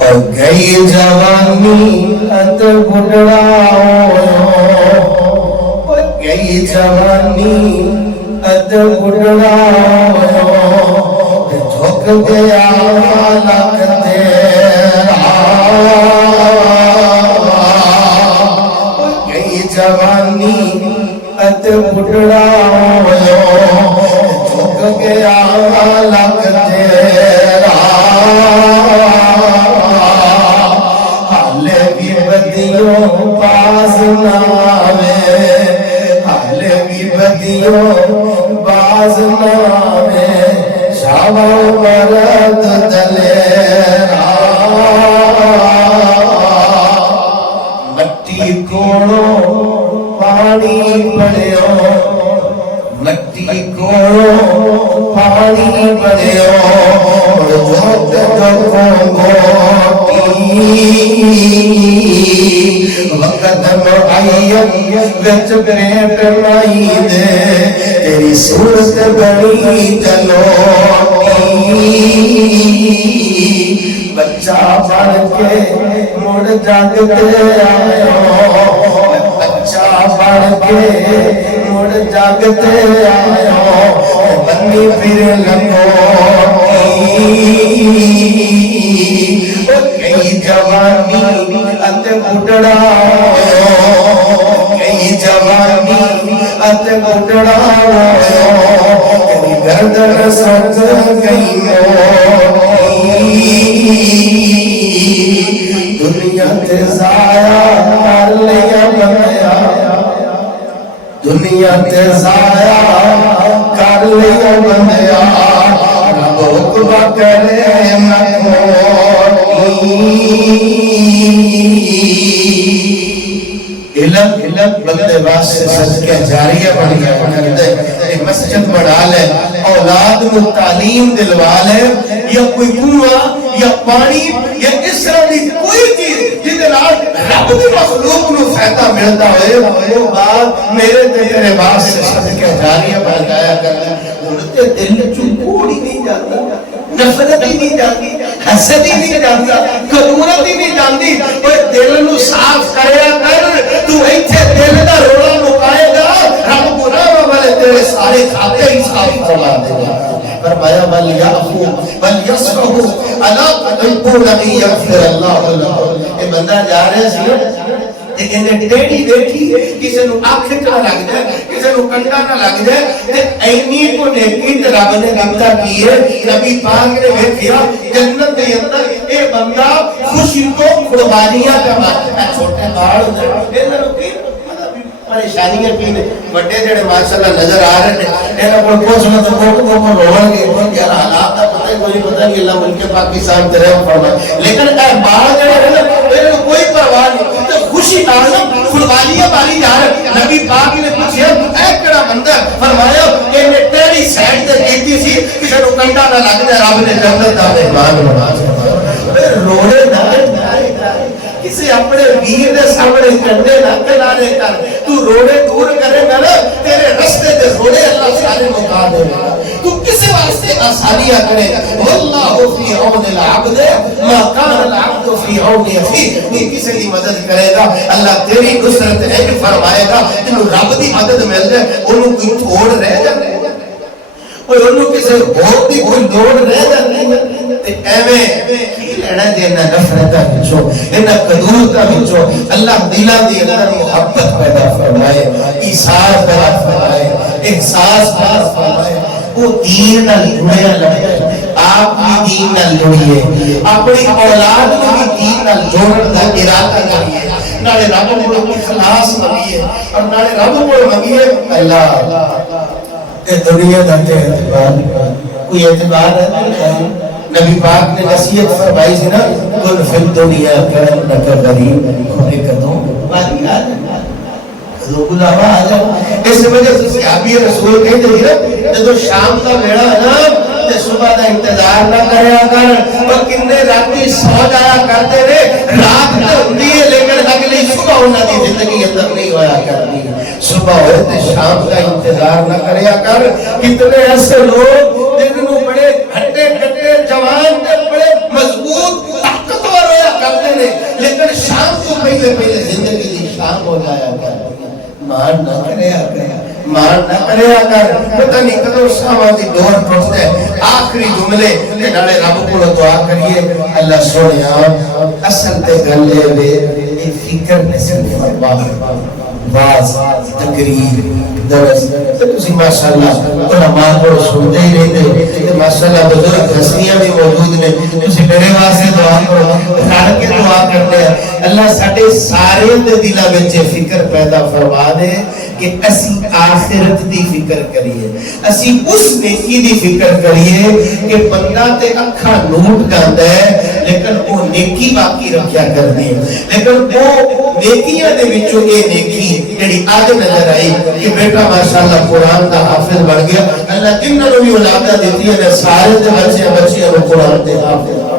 اور گئی جوانی ات بڑھڑا اور گئی جوانی ات بڑھڑا جھک گیا لک تیرا گئی جوانی ات بڑھڑا جھک گیا لک تیرا باز نامے حال بھی بدیوں باز نامے شابہ مرد دلیرا مٹی کوڑوں پانی پڑیوں مٹی کوڑوں پانی پڑیوں جھوٹ جھوٹوں گوٹی وقت معین وچ پیٹ مائی دے تیری صورت بڑی جلوٹی بچہ بن کے مڑ جاگتے آئے بچہ بن کے مڑ جاگتے آئے بنی پھر لگوٹی کئی جوانی ات بڑھڑا کئی جوانی ات بڑھڑا تیری گردن سج گئی دنیا تے ضائع کر لیا بنیا دنیا تے ضائع کر لیا بنیا رب حکم کرے نہ علم بندے واسطے صدقہ جاریہ بن گیا مسجد بنا لے اولاد میں تعلیم دلوا لے یا کوئی کنواں یا پانی یا اس طرح کی کوئی چیز جس رب کی مخلوق نو فائدہ ملتا ہوئے وہ بات میرے تیرے واسطے صدقہ جاریہ بن جایا کرنا انتے دل چوڑی نہیں جاتا نفرت ہی نہیں جاتی حسد ہی نہیں جاتا کدورت ہی نہیں جاتی وہ دل نو صاف کریا کر تو ایتھے دل دا روڑا مکائے گا رب گناہ والے تیرے سارے کھاتے ہی صاف فرما دے گا فرمایا وَلْيَعْفُوا وَلْيَصْفَحُوا أَلَا تُحِبُّونَ أَن يَغْفِرَ اللَّهُ لَكُمْ یہ بندہ جا رہے ہیں لیکن ٹیڑی دیکھی کسی نو آنکھ نہ لگ جائے کسی نو کنڈا نہ لگ جائے اینی کو نیکی رب نے دیتا کی ہے نبی پاک نے دیکھیا جنت کے اندر اے بندہ خوشی کو قربانیاں کا مانتا ہے چھوٹے باڑ ہوتے ہیں پریشانیاں کی بڑے جڑے ماشاءاللہ نظر آ رہے ہیں اینا کوئی پوچھ نہ تو کو روڑ گے یار حالات کا پتہ کوئی پتہ نہیں اللہ ملک پاکستان تیرے فرمائے لیکن اے باڑ جڑے ہیں نا کوئی پرواہ نہیں تو خوشی آزم قربانیاں والی جا رہے نبی پاک نے پوچھا اے کڑا بندہ فرمایا کہ میں تیری سائڈ تے کیتی سی کسی نو کنڈا نہ لگ جائے رب نے جنت دا مہمان بنا روڑے نہ کسی اپنے ویر دے سامنے کنڈے نہ کلانے کر تو روڑے دور کرے گا نا تیرے رستے دے روڑے اللہ سارے مکا دے گا تو کسی واسطے آسانیاں کرے گا واللہ فی عون العبد ما کان العبد فی عون اخیہ یہ کسی کی مدد کرے گا اللہ تیری نصرت نہیں فرمائے گا تینوں رب دی مدد مل جائے انہوں کوئی چھوڑ رہ جائے کوئی انہوں کسی بہت دی کوئی دوڑ رہ جائے ایویں کی لینا دینا نفرتہ بچو انہا قدورتہ بچو اللہ دلہ دی اندر محبت پیدا فرمائے احساس پیدا فرمائے احساس پیدا فرمائے وہ دین نہ لڑیا لڑے آپ بھی دین نہ لڑیے اپنی اولاد کو بھی دین نہ جوڑ دا ارادہ کریے نالے رب کو اخلاص مانگیے اور نالے رب کو مانگیے اللہ اے دنیا دا تے اعتبار کوئی اعتبار ہے نبی پاک نے نصیحت فرمائی سی نا کن فی الدنیا کرم نکا غریب کھونے کدوں بات یاد ہے کدوں گلاوہ آ جائے اس وجہ سے صحابی رسول کہتے ہیں جدو شام کا بیڑا ہے نا تے صبح دا انتظار نہ کرے اگر وہ کنے راتی سو جایا کرتے رہے رات تو ہوتی ہے لیکن اگلی صبح انہاں دی زندگی اندر نہیں ہویا کرتی صبح ہوئے تے شام کا انتظار نہ کرے کر کتنے ایسے لوگ جنہوں بڑے ہٹے کٹے جوان تے بڑے مضبوط طاقتور پہلے پہلے زندگی کی شام ہو جایا کر مان نہ کریا کر مان نہ کریا کر پتہ نہیں کدو شاماں دی دور ٹوٹ ہے آخری جملے تے نالے رب کو دعا کریے اللہ سونیا اصل تے گل اے فکر نصیب فرما واز تقریر درس تسی ماشاءاللہ علماء کو سنتے ہی رہتے ہیں ماشاءاللہ بزرگ ہستیاں بھی موجود نے تسی میرے واسطے دعا کرو رل کے دعا کرتے ہیں اللہ ساڈے سارے دے دلاں وچ فکر پیدا فرما دے کہ اسی آخرت دی فکر کریے اسی اس نیکی دی فکر کریے کہ بندہ تے اکھاں نوٹ جاندا ہے لیکن وہ نیکی باقی رکھیا کردی ہے لیکن وہ نیکیاں دے وچوں اے نیکی جڑی اج نظر آئی کہ بیٹا ماشاءاللہ قرآن دا حافظ بن گیا اللہ جنہاں نوں بھی اولاداں دتی ہے سارے دے بچے بچیاں نوں قرآن دے حافظ